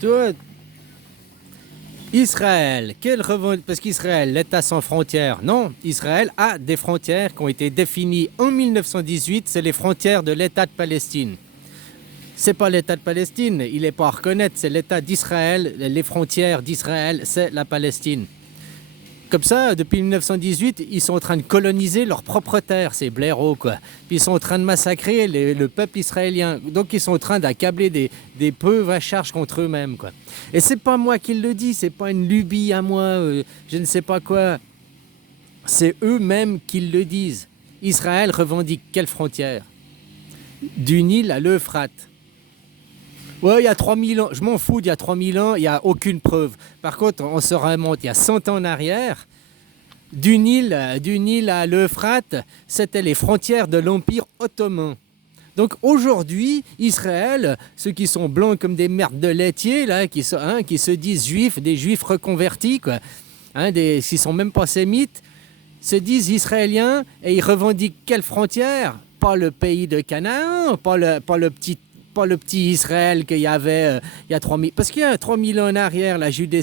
Tu vois, Israël, parce qu'Israël, l'État sans frontières, non, Israël a des frontières qui ont été définies en 1918, c'est les frontières de l'État de Palestine. C'est pas l'État de Palestine, il n'est pas à reconnaître, c'est l'État d'Israël, les frontières d'Israël, c'est la Palestine. Comme ça, depuis 1918, ils sont en train de coloniser leur propre terre, ces blaireaux, quoi. Puis ils sont en train de massacrer le peuple israélien. Donc ils sont en train d'accabler des pauvres à charge contre eux-mêmes, quoi. Et c'est pas moi qui le dis, c'est pas une lubie à moi, je ne sais pas quoi. C'est eux-mêmes qui le disent. Israël revendique quelle frontière? Du Nil à l'Euphrate. Ouais, il y a 3000 ans, je m'en fous d'il y a 3000 ans, il n'y a aucune preuve. Par contre, on se remonte il y a 100 ans en arrière, du Nil à l'Euphrate, c'était les frontières de l'Empire ottoman. Donc aujourd'hui, Israël, ceux qui sont blancs comme des merdes de laitier, là, qui se disent juifs, des juifs reconvertis, quoi, qui sont même pas sémites, se disent israéliens et ils revendiquent quelle frontière? Pas le pays de Canaan, pas le petit Israël qu'il y avait il y a 3000... Parce qu'il y a 3000 ans en arrière, la Judée,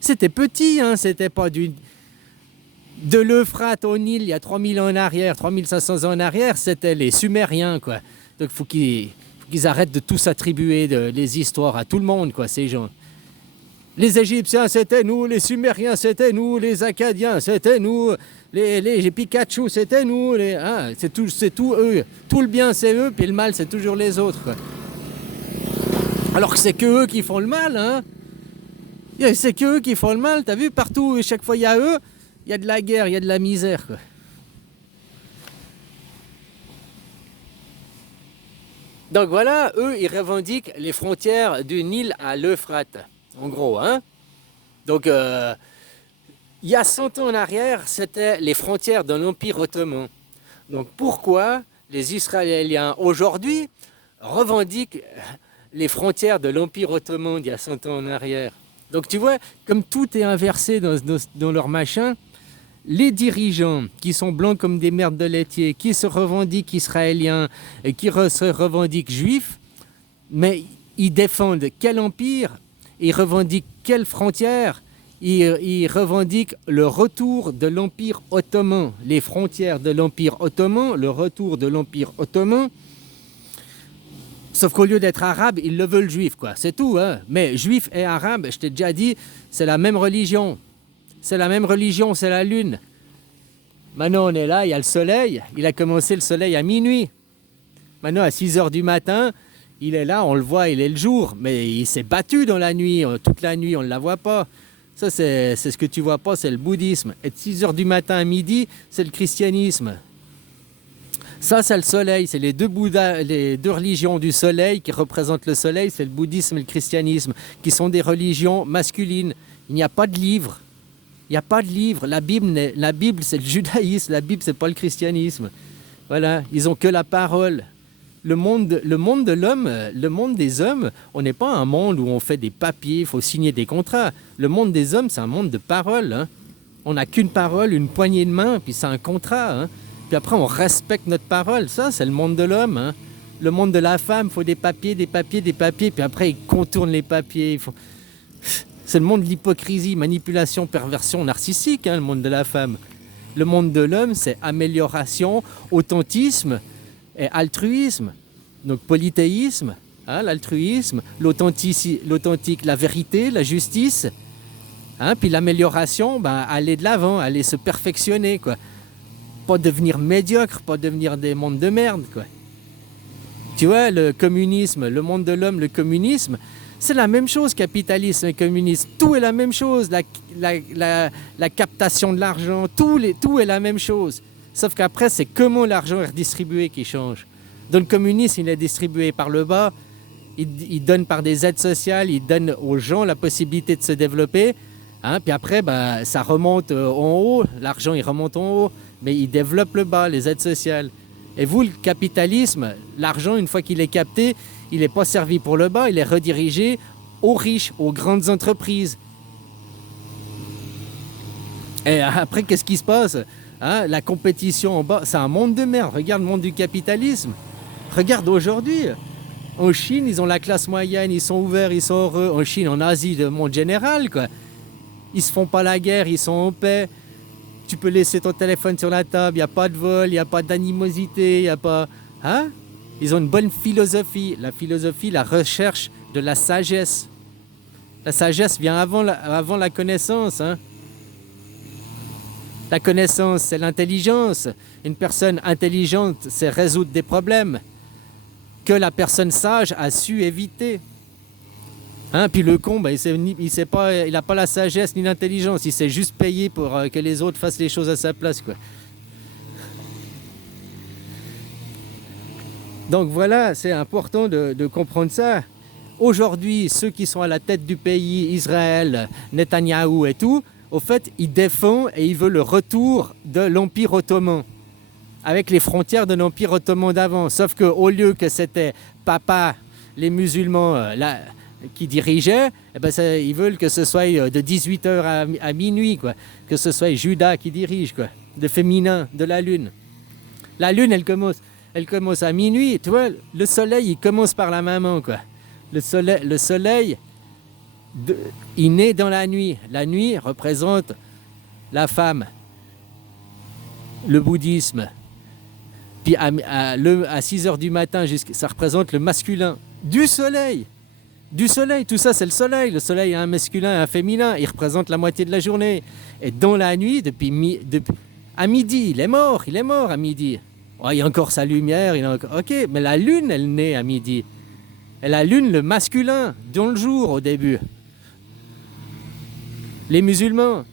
c'était petit, hein, c'était pas de l'Euphrate au Nil, il y a 3000 ans en arrière, 3500 ans en arrière, c'était les Sumériens, quoi. Donc il faut qu'ils arrêtent de tous attribuer les histoires à tout le monde, quoi, ces gens. Les Égyptiens, c'était nous, les Sumériens, c'était nous, les Akkadiens, c'était nous, les Pikachu, c'était nous, c'est tout eux. Tout le bien, c'est eux, puis le mal, c'est toujours les autres, quoi. Alors que c'est que eux qui font le mal, hein. C'est que eux qui font le mal, t'as vu, partout, chaque fois il y a eux, il y a de la guerre, il y a de la misère, quoi. Donc voilà, eux, ils revendiquent les frontières du Nil à l'Euphrate, en gros, hein. Donc, il y a 100 ans en arrière, c'était les frontières de l'Empire ottoman. Donc pourquoi les Israéliens aujourd'hui revendiquent les frontières de l'Empire ottoman d'il y a 100 ans en arrière? Donc tu vois, comme tout est inversé dans leur machin, les dirigeants qui sont blancs comme des merdes de laitier, qui se revendiquent israéliens et qui se revendiquent juifs, mais ils défendent quel empire? Ils revendiquent quelle frontière? Ils revendiquent le retour de l'Empire ottoman, les frontières de l'Empire ottoman, le retour de l'Empire ottoman. Sauf qu'au lieu d'être arabe, ils le veulent juif, quoi. C'est tout, hein. Mais juif et arabe, je t'ai déjà dit, c'est la même religion. C'est la même religion, c'est la lune. Maintenant, on est là, il y a le soleil. Il a commencé le soleil à minuit. Maintenant, à 6 heures du matin, il est là, on le voit, il est le jour. Mais il s'est battu dans la nuit, toute la nuit, on ne la voit pas. Ça, c'est ce que tu vois pas, c'est le bouddhisme. Et de 6 heures du matin à midi, c'est le christianisme. Ça, c'est le soleil. C'est les deux religions du soleil qui représentent le soleil. C'est le bouddhisme et le christianisme, qui sont des religions masculines. Il n'y a pas de livre. Il n'y a pas de livre. La Bible, c'est le judaïsme. La Bible, c'est pas le christianisme. Voilà. Ils ont que la parole. Le monde de l'homme, le monde des hommes, on n'est pas un monde où on fait des papiers, il faut signer des contrats. Le monde des hommes, c'est un monde de parole, hein. On n'a qu'une parole, une poignée de main, puis c'est un contrat, hein. Puis après, on respecte notre parole. Ça, c'est le monde de l'homme, hein. Le monde de la femme, il faut des papiers, puis après, ils contournent les papiers. C'est le monde de l'hypocrisie, manipulation, perversion narcissique, hein, le monde de la femme. Le monde de l'homme, c'est amélioration, authentisme et altruisme. Donc polythéisme, hein, l'altruisme, l'authentique, la vérité, la justice. Hein, puis l'amélioration, aller de l'avant, aller se perfectionner, quoi. Pas devenir médiocre, pas devenir des mondes de merde, quoi. Tu vois, le communisme, le monde de l'homme, le communisme, c'est la même chose, capitalisme et communisme. Tout est la même chose, la captation de l'argent, tout est la même chose. Sauf qu'après, c'est comment l'argent est redistribué qui change. Dans le communisme, il est distribué par le bas, il donne par des aides sociales, il donne aux gens la possibilité de se développer. Hein, puis après, ça remonte en haut, l'argent il remonte en haut, mais il développe le bas, les aides sociales. Et vous, le capitalisme, l'argent, une fois qu'il est capté, il n'est pas servi pour le bas, il est redirigé aux riches, aux grandes entreprises. Et après, qu'est-ce qui se passe? Hein, la compétition en bas, c'est un monde de merde. Regarde le monde du capitalisme. Regarde aujourd'hui. En Chine, ils ont la classe moyenne, ils sont ouverts, ils sont heureux. En Chine, en Asie, de monde général, quoi. Ils se font pas la guerre, ils sont en paix. Tu peux laisser ton téléphone sur la table, il n'y a pas de vol, il n'y a pas d'animosité, il n'y a pas... Hein? Ils ont une bonne philosophie. La philosophie, la recherche de la sagesse. La sagesse vient avant la connaissance. Hein? La connaissance, c'est l'intelligence. Une personne intelligente, c'est résoudre des problèmes que la personne sage a su éviter. Hein? Puis le con, il n'a pas la sagesse ni l'intelligence. Il s'est juste payé pour que les autres fassent les choses à sa place, quoi. Donc voilà, c'est important de comprendre ça. Aujourd'hui, ceux qui sont à la tête du pays, Israël, Netanyahou et tout, au fait, ils défendent et ils veulent le retour de l'Empire ottoman, avec les frontières de l'Empire ottoman d'avant. Sauf qu'au lieu que c'était papa, les musulmans qui dirigeaient, eh ben ils veulent que ce soit de 18h à minuit, quoi. Que ce soit Judas qui dirige, quoi. De féminin, de la lune. La lune, elle commence à minuit. Tu vois, le soleil, il commence par la maman, quoi. Le soleil, il naît dans la nuit. La nuit représente la femme, le bouddhisme. Puis à 6h du matin, ça représente le masculin. Du soleil, tout ça c'est le soleil. Le soleil a un masculin et un féminin. Il représente la moitié de la journée. Et dans la nuit, à midi, il est mort à midi. Oh, il y a encore sa lumière, ok, mais la lune, elle naît à midi. Et la lune, le masculin, dans le jour au début. Les musulmans,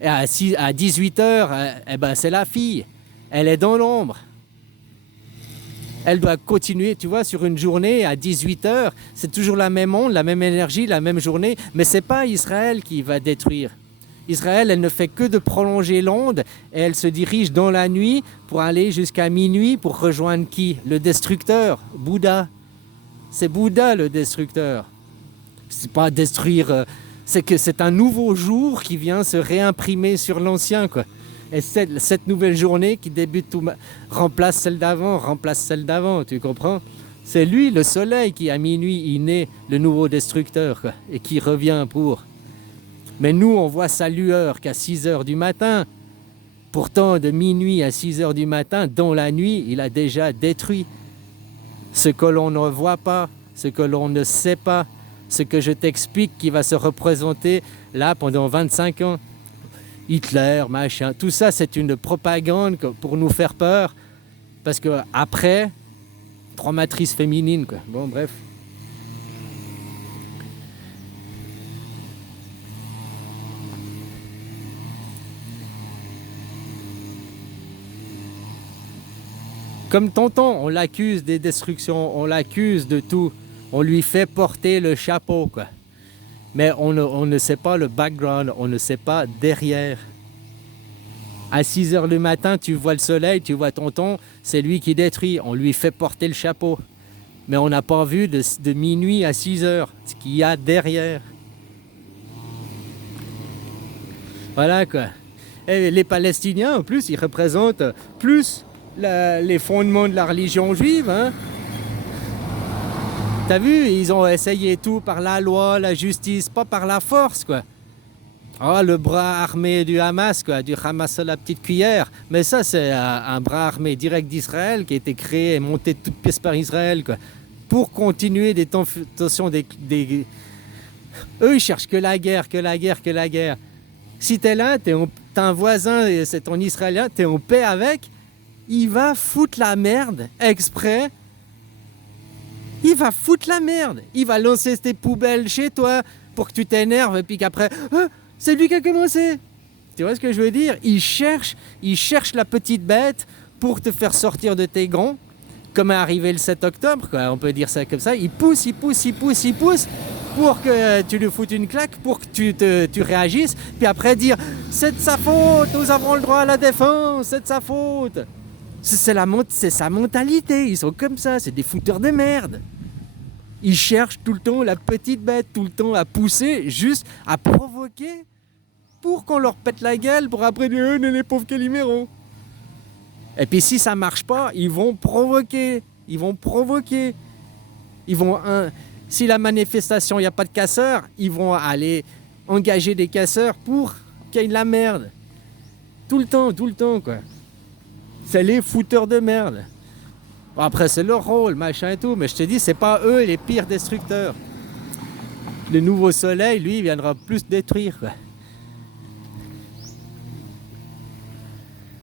et à 18h, c'est la fille. Elle est dans l'ombre. Elle doit continuer, tu vois, sur une journée à 18h. C'est toujours la même onde, la même énergie, la même journée. Mais ce n'est pas Israël qui va détruire. Israël, elle ne fait que de prolonger l'onde et elle se dirige dans la nuit pour aller jusqu'à minuit pour rejoindre qui? Le destructeur, Bouddha. C'est Bouddha le destructeur. C'est pas détruire, c'est que c'est un nouveau jour qui vient se réimprimer sur l'ancien, quoi. Et cette nouvelle journée qui débute remplace celle d'avant, tu comprends? C'est lui, le soleil, qui à minuit, il naît le nouveau destructeur, quoi, et qui revient pour... Mais nous, on voit sa lueur qu'à 6h du matin. Pourtant, de minuit à 6h du matin, dans la nuit, il a déjà détruit ce que l'on ne voit pas, ce que l'on ne sait pas, ce que je t'explique qui va se représenter là pendant 25 ans. Hitler, machin, tout ça, c'est une propagande pour nous faire peur. Parce qu'après, 3 matrices féminines, quoi. Bon, bref. Comme tonton, on l'accuse des destructions, on l'accuse de tout. On lui fait porter le chapeau, quoi. Mais on ne sait pas le background, on ne sait pas derrière. À 6h du matin, tu vois le soleil, tu vois tonton, c'est lui qui détruit. On lui fait porter le chapeau. Mais on n'a pas vu de minuit à 6h, ce qu'il y a derrière. Voilà, quoi. Et les Palestiniens, en plus, ils représentent plus les fondements de la religion juive, hein. T'as vu, ils ont essayé tout par la loi, la justice, pas par la force, quoi. Oh, le bras armé du Hamas, quoi, du Hamas à la petite cuillère. Mais ça, c'est un bras armé direct d'Israël qui a été créé et monté de toutes pièces par Israël, quoi. Pour continuer des tensions Eux, ils cherchent que la guerre, que la guerre, que la guerre. Si t'es là, t'as un voisin, c'est ton Israélien, t'es en paix avec, il va foutre la merde exprès. Il va foutre la merde. Il va lancer tes poubelles chez toi pour que tu t'énerves et puis qu'après, c'est lui qui a commencé. Tu vois ce que je veux dire? Il cherche la petite bête pour te faire sortir de tes gonds, comme est arrivé le 7 octobre, quoi. On peut dire ça comme ça. Il pousse pour que tu lui foutes une claque, pour que tu réagisses, puis après dire « c'est de sa faute, nous avons le droit à la défense, c'est de sa faute ». C'est sa mentalité, ils sont comme ça, c'est des fouteurs de merde. Ils cherchent tout le temps la petite bête, tout le temps à pousser, juste à provoquer pour qu'on leur pète la gueule, pour après dire les pauvres Calimero. Et puis si ça marche pas, ils vont provoquer. Si la manifestation, il n'y a pas de casseurs, ils vont aller engager des casseurs pour qu'il y ait de la merde. Tout le temps, quoi. C'est les fouteurs de merde. Bon, après, c'est leur rôle, machin et tout, mais je te dis, c'est pas eux les pires destructeurs. Le nouveau soleil, lui, viendra plus détruire, quoi.